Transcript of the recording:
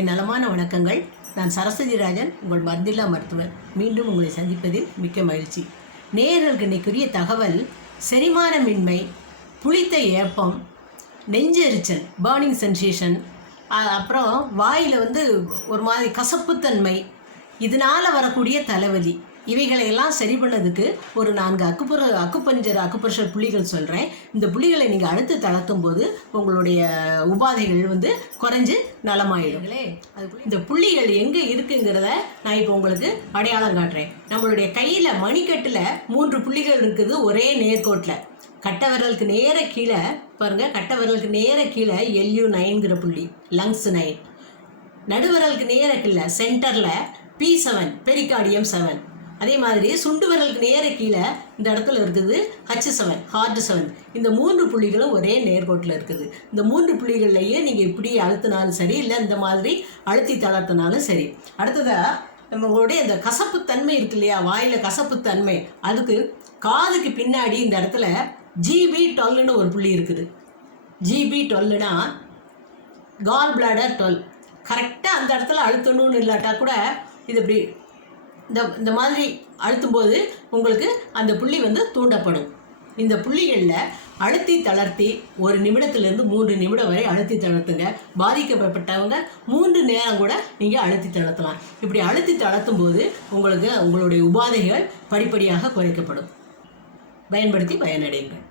என் நலமான வணக்கங்கள். நான் சரஸ்வதி ராஜன், உங்கள் மருந்தில்லா மருத்துவர். மீண்டும் உங்களை சந்திப்பதில் மிக்க மகிழ்ச்சி. நேயர்களுக்கு இன்னைக்குரிய தகவல் செரிமானமின்மை, புளித்த ஏப்பம், நெஞ்செரிச்சல், பர்னிங் சென்சேஷன், அப்புறம் வாயில் ஒரு மாதிரி கசப்புத்தன்மை, இதனால் வரக்கூடிய தலைவலி, இவைகளையெல்லாம் சரி பண்ணதுக்கு ஒரு 4 அக்குபஞ்சர் புள்ளிகள் சொல்கிறேன். இந்த புள்ளிகளை நீங்கள் அடுத்து தளர்த்தும் போது உங்களுடைய உபாதைகள் குறைஞ்சு நலமாயிடுங்களே. இந்த புள்ளிகள் எங்கே இருக்குங்கிறத நான் இப்போ உங்களுக்கு அடையாளம் காட்டுறேன். நம்மளுடைய கையில் மணிக்கட்டில் 3 புள்ளிகள் இருக்குது ஒரே நேர்கோட்டில். கட்டை விரலுக்கு நேர கீழே பாருங்கள், கட்டை விரலுக்கு நேர கீழே LU9ங்கிற புள்ளி, லங்ஸ் 9. நடுவிரலுக்கு நேர கீழே சென்டரில் P7, பெரிகார்டியம் 7. அதே மாதிரி சுண்டு விரலுக்கு நேர கீழே இந்த இடத்துல இருக்குது H7, ஹார்ட் 7. இந்த 3 புள்ளிகளும் ஒரே நேர்கோட்டில் இருக்குது. இந்த 3 புள்ளிகள்லையே நீங்கள் இப்படி அழுத்தினாலும் சரி, இல்லை இந்த மாதிரி அழுத்தி தளர்த்தினாலும் சரி. அடுத்ததாக நம்மளுடைய இந்த கசப்புத்தன்மை இருக்கு இல்லையா, வாயில் கசப்புத்தன்மை, அதுக்கு காதுக்கு பின்னாடி இந்த இடத்துல GB12ன்னு ஒரு புள்ளி இருக்குது. GB12னா கால் பிளாடர் 12. கரெக்டாக அந்த இடத்துல அழுத்தணும்னு இல்லாட்டா கூட இது இப்படி இந்த மாதிரி அழுத்தும்போது உங்களுக்கு அந்த புள்ளி தூண்டப்படும். இந்த புள்ளிகளில் அழுத்தி தளர்த்தி 1 நிமிடத்திலிருந்து 3 நிமிடம் வரை அழுத்தி தளர்த்துங்க. பாதிக்கப்பட்டவங்க 3 நேரம் கூட நீங்கள் அழுத்தி தளர்த்தலாம். இப்படி அழுத்தி தளர்த்தும் போது உங்களுடைய உபாதைகள் படிப்படியாக குறைக்கப்படும். பயன்படுத்தி பயனடையுங்கள்.